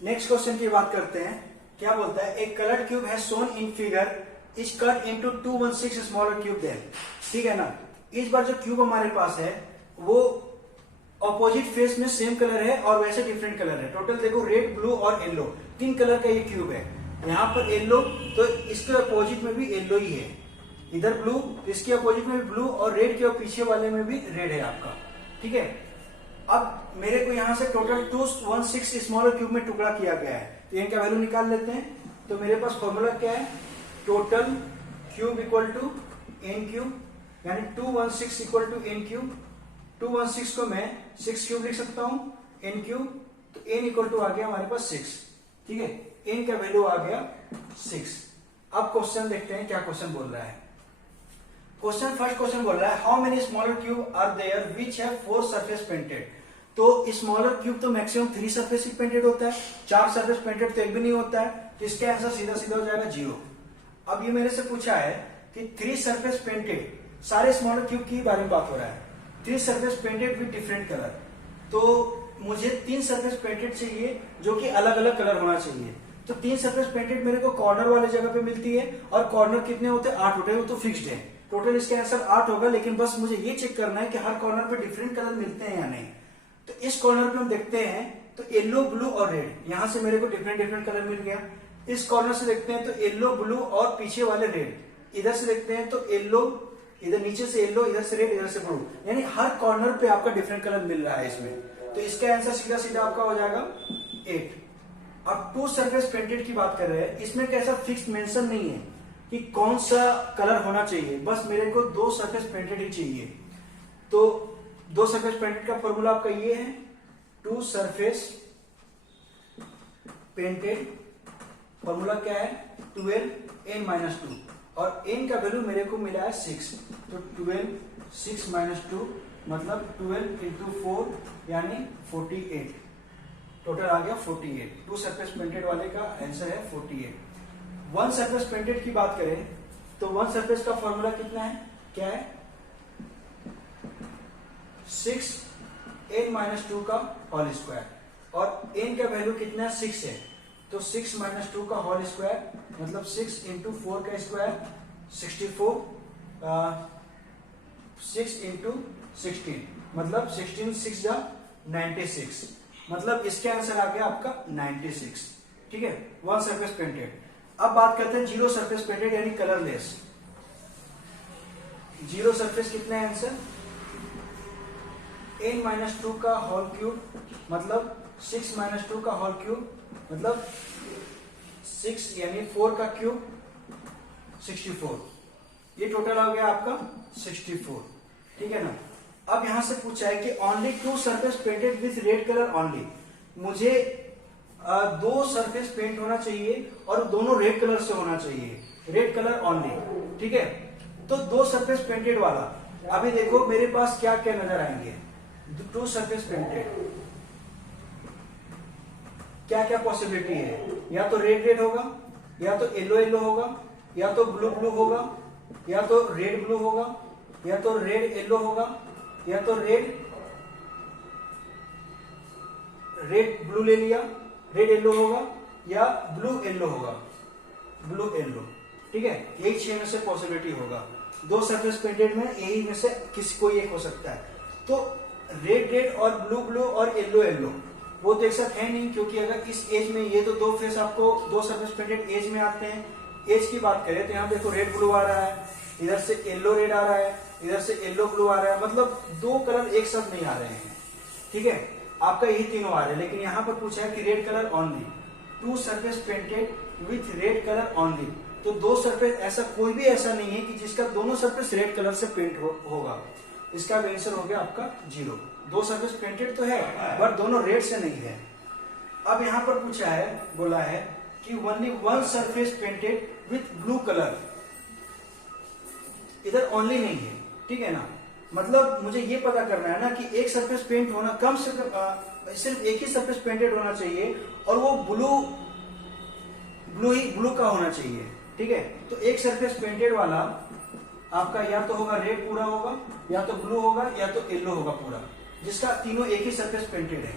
नेक्स्ट क्वेश्चन की बात करते हैं, क्या बोलता है, एक कलर्ड क्यूब है shown in figure is cut into 216 smaller cube then, ठीक है ना। इस बार जो क्यूब हमारे पास है वो ऑपोजिट फेस में सेम कलर है और वैसे डिफरेंट कलर है। टोटल देखो रेड, ब्लू और येलो, 3 कलर का ये क्यूब है। यहाँ पर येलो, तो इसके अपोजिट में भी येलो ही है, इधर ब्लू, इसके अपोजिट में भी ब्लू, और रेड के पीछे वाले में भी रेड है आपका, ठीक है। अब मेरे को यहाँ से टोटल 216 स्मॉलर क्यूब में टुकड़ा किया गया है, तो इनका वैल्यू निकाल लेते हैं। तो मेरे पास फॉर्मूला क्या है, total cube equal to n cube, यानी 216 इक्वल टू एन क्यूब। 216 को मैं 6 क्यूब लिख सकता हूं, एन क्यूब, तो एन इक्वल टू आ गया हमारे पास 6, ठीक है, एन का वैल्यू आ गया 6। अब क्वेश्चन देखते हैं क्या क्वेश्चन बोल रहा है। फर्स्ट क्वेश्चन बोल रहा है, how many smaller cube are there which have 4 surface painted. तो स्मॉलर क्यूब तो मैक्सिमम 3 सरफेस ही पेंटेड होता है, 4 सरफेस पेंटेड तो एक भी नहीं होता है, तो इसका आंसर सीधा सीधा हो जाएगा 0। अब ये मेरे से पूछा है कि 3 सरफेस पेंटेड, सारे स्मॉलर क्यूब की बारे में बात हो रहा है, 3 surface painted with different colour, तो मुझे 3 सरफेस पेंटेड चाहिए जो कि अलग अलग कलर होना चाहिए। तो 3 सरफेस पेंटेड मेरे को कॉर्नर वाले जगह पे मिलती है, और कॉर्नर कितने होते हैं, 8 होते हैं, वो तो फिक्स्ड है। टोटल इसका आंसर 8 होगा, लेकिन बस मुझे ये चेक करना है कि हर कॉर्नर पे डिफरेंट कलर मिलते हैं या नहीं। तो इस कॉर्नर पे हम देखते हैं तो येलो, ब्लू और रेड, यहां से मेरे को डिफरेंट डिफरेंट कलर मिल गया। इस कॉर्नर से देखते हैं तो येलो, ब्लू और पीछे वाले रेड, इधर से देखते हैं तो येलो, इधर नीचे से येलो, इधर से रेड, इधर से ब्लू, यानी हर कॉर्नर पे आपका डिफरेंट कलर मिल रहा है इसमें। तो इसका आंसर सीधा सीधा आपका हो जाएगा 8। अब 2 सरफेस पेंटेड की बात कर रहे हैं, इसमें कैसा फिक्स मेंशन नहीं है कि कौन सा कलर होना चाहिए, बस मेरे को 2 सरफेस पेंटेड ही चाहिए। तो 2 सरफेस पेंटेड का फॉर्मूला आपका ये है, 2 सरफेस पेंटेड, फॉर्मूला क्या है, 12 n माइनस 2 और n का वैल्यू मेरे को मिला है 6, तो 12 6 माइनस 2 मतलब 12 इंटू 4 यानी 48, टोटल आ गया 48। टू सरफेस पेंटेड वाले का आंसर है 48। वन सरफेस पेंटेड की बात करें तो वन सरफेस का फॉर्मूला कितना है, क्या है 6 n माइनस 2 का होल स्क्वायर और n का वैल्यू कितना है 6 है, तो 6 माइनस 2 का होल स्क्वायर मतलब 6 इंटू 4 का स्क्वायर 64, 6 इंटू 16 मतलब 16 6 जा 96, मतलब इसके आंसर आ गया आपका 96। ठीक है, वन सरफेस पेंटेड। अब बात करते हैं जीरो सरफेस पेंटेड यानी कलरलेस। जीरो सरफेस कितना है आंसर, n माइनस 2 का होल क्यूब मतलब 6 माइनस 2 का होल क्यूब मतलब 6 यानी 4 का क्यूब 64, ये टोटल आ गया आपका 64। ठीक है ना। अब यहां से पूछा है कि only two surface painted with red colour only, मुझे दो सरफेस पेंट होना चाहिए और दोनों रेड कलर से होना चाहिए, रेड कलर ओनली। ठीक है, तो दो सरफेस पेंटेड वाला, अभी देखो मेरे पास क्या क्या नजर आएंगे, टू सरफेस पेंटेड क्या क्या पॉसिबिलिटी है, या तो रेड रेड होगा, या तो येलो येलो होगा, या तो ब्लू ब्लू होगा, या तो रेड ब्लू होगा, या तो रेड येलो होगा, या तो रेड रेड ब्लू ले लिया, रेड येलो होगा, या ब्लू येलो होगा, ब्लू येलो। ठीक है, यही 6 में से पॉसिबिलिटी होगा, दो सरफेस पेंटेड में यही में से किसी कोई एक हो सकता है। तो रेड रेड और ब्लू ब्लू और येलो येलो वो तो एक साथ है नहीं, क्योंकि अगर इस एज में ये तो दो फेस आपको दो सरफेस पेंटेड एज में आते हैं। एज की बात करें तो यहाँ देखो रेड ब्लू आ रहा है, इधर से येलो रेड आ रहा है, इधर से येलो ब्लू आ रहा है, मतलब दो कलर एक साथ नहीं आ रहे हैं। ठीक है, आपका यही तीनों आ रहे हैं, लेकिन यहाँ पर पूछा है कि red colour only, two surface painted with red colour only, तो दो सरफेस ऐसा कोई भी ऐसा नहीं है कि जिसका दोनों सरफेस रेड कलर से पेंट होगा, इसका आंसर हो गया आपका 0। दो सरफेस पेंटेड तो है बट दोनों रेड से नहीं है। अब यहां पर पूछा है, बोला है कि only one surface painted with blue colour, इधर ओनली नहीं है। ठीक है ना, मतलब मुझे ये पता करना है ना कि एक सरफेस पेंट होना कम से कम सिर्फ एक ही सरफेस पेंटेड होना चाहिए और वो ब्लू का होना चाहिए। ठीक है, तो एक सरफेस पेंटेड वाला आपका या तो होगा रेड पूरा होगा, या तो ब्लू होगा, या तो येलो होगा पूरा, जिसका तीनों एक ही सरफेस पेंटेड है।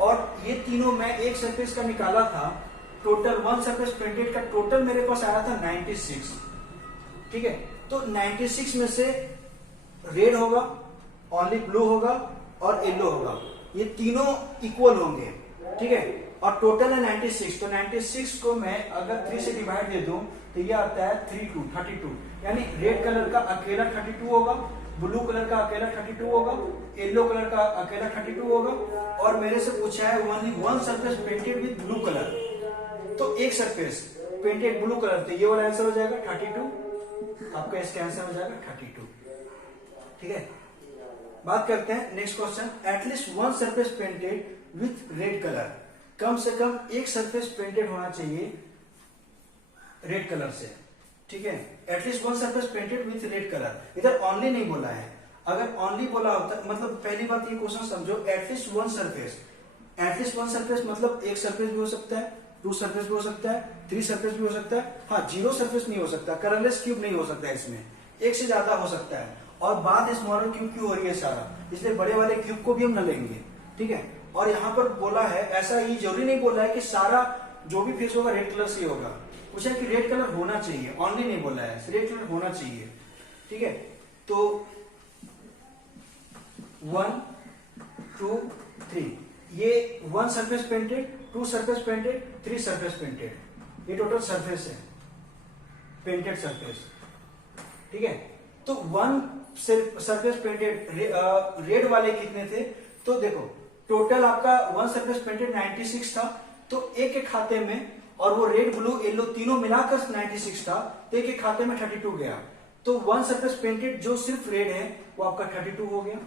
और ये तीनों मैं एक सरफेस का निकाला था, टोटल वन सरफेस पेंटेड का टोटल मेरे पास आया था 96। ठीक है, तो 96 में से रेड होगा, ओनली ब्लू होगा और येलो होगा, ये तीनों इक्वल होंगे। ठीक है, और टोटल है 96, तो 96 को मैं अगर 3 से डिवाइड दे दूं तो ये आता है 32, यानी रेड कलर का अकेला 32 होगा, ब्लू कलर का अकेला 32 होगा, येलो कलर का अकेला 32 होगा, और मेरे से पूछा है only one surface painted with blue colour, तो एक सरफेस पेंटेड ब्लू कलर, तो ये वाला आंसर हो जाएगा 32, आपका इसका आंसर हो जाएगा 32। ठीक है, बात करते हैं next question, at least one surface painted with red colour, कम से कम एक सरफेस पेंटेड होना चाहिए रेड कलर से। ठीक है, at least one surface painted with red colour, इधर ओनली नहीं बोला है, अगर ओनली बोला होता, मतलब पहली बात ये क्वेश्चन समझो, एटलीस्ट वन सरफेस मतलब एक सरफेस भी हो सकता है, टू सरफेस भी हो सकता है, थ्री सरफेस भी हो सकता है, हाँ जीरो सरफेस नहीं हो सकता, कलरलेस क्यूब नहीं हो सकता, इसमें एक से ज्यादा हो सकता है। और बात स्मॉलर क्यूब की हो रही है सारा, इसलिए बड़े वाले क्यूब को भी हम न लेंगे। ठीक है, और यहाँ पर बोला है, ऐसा ये जरूरी नहीं बोला है कि सारा जो भी फेस होगा रेड कलर से होगा, पूछा है कि रेड कलर होना चाहिए, ओनली नहीं बोला है, रेड कलर होना चाहिए। ठीक है, तो 1 2 3 ये one surface painted, two surface painted, three surface painted, ये टोटल सरफेस है, पेंटेड सरफेस। ठीक है, तो वन सरफेस पेंटेड रेड वाले कितने थे, तो देखो टोटल आपका वन सरफेस पेंटेड 96 था, तो एक के खाते में, और वो रेड ब्लू येलो तीनों मिलाकर 96 था, तो एक के खाते में 32 गया, तो वन सरफेस पेंटेड जो सिर्फ रेड है वो आपका 32 हो गया।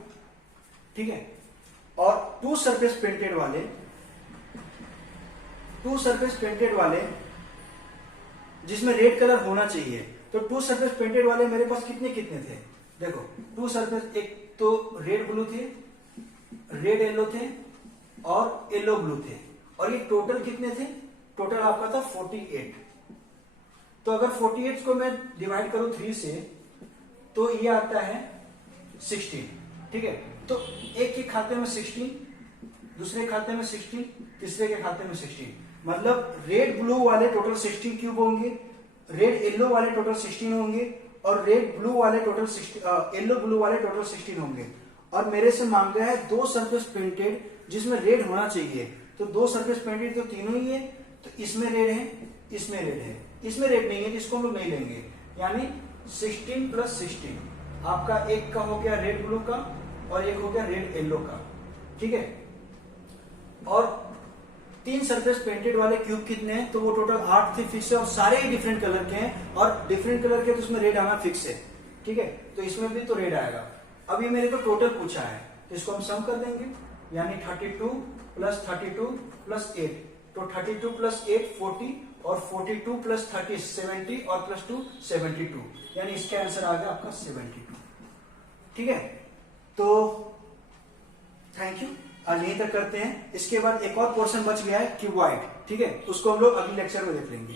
ठीक है, और टू सरफेस पेंटेड वाले जिसमें रेड कलर होना चाहिए। तो टू सरफेस पेंटेड वाले मेरे पास कितने कितने थे, देखो टू सरफेस, एक तो रेड ब्लू थे, रेड येलो थे और येलो ब्लू थे, और ये टोटल कितने थे, टोटल आपका था 48। तो अगर 48 को मैं डिवाइड करूं 3 से तो ये आता है 16, ठीक है। तो एक के खाते में 16, दूसरे खाते में 16, तीसरे के खाते में 16, मतलब रेड ब्लू वाले टोटल 16 क्यूब होंगे, रेड येलो वाले टोटल 16 होंगे, और रेड ब्लू वाले टोटल येलो ब्लू वाले टोटल 16 होंगे। और मेरे से मांगा है दो सरफेस पेंटेड जिसमें रेड होना चाहिए। तो दो सरफेस पेंटेड तो तीनों ही है, तो इसमें रेड है, इसमें रेड है, इसमें रेड नहीं है, तो इसको हम लोग नहीं लेंगे। यानी 16 प्लस 16 आपका एक का हो गया रेड ब्लू का और एक हो गया रेड येलो का, ठीक है। और तीन सरफेस पेंटेड वाले क्यूब कितने हैं, तो वो टोटल 8 थे फिक्स है, और सारे ही डिफरेंट कलर के हैं, और डिफरेंट कलर के तो उसमें रेड आना फिक्स है, ठीक है। तो इसमें भी तो रेड आएगा। अब ये मेरे को टोटल पूछा है, तो इसको हम सम कर देंगे, यानी 32 प्लस 32 प्लस 8, तो 32 प्लस 8 40, और 42 प्लस 30 70, और प्लस 2 72, यानी इसका आंसर आ गया आपका 72, ठीक है। तो थैंक यू, आज यहीं तक करते हैं। इसके बाद एक और पोर्शन बच गया है क्यूबॉइड, ठीक है, उसको हम लोग अगले लेक्चर में देख लेंगे।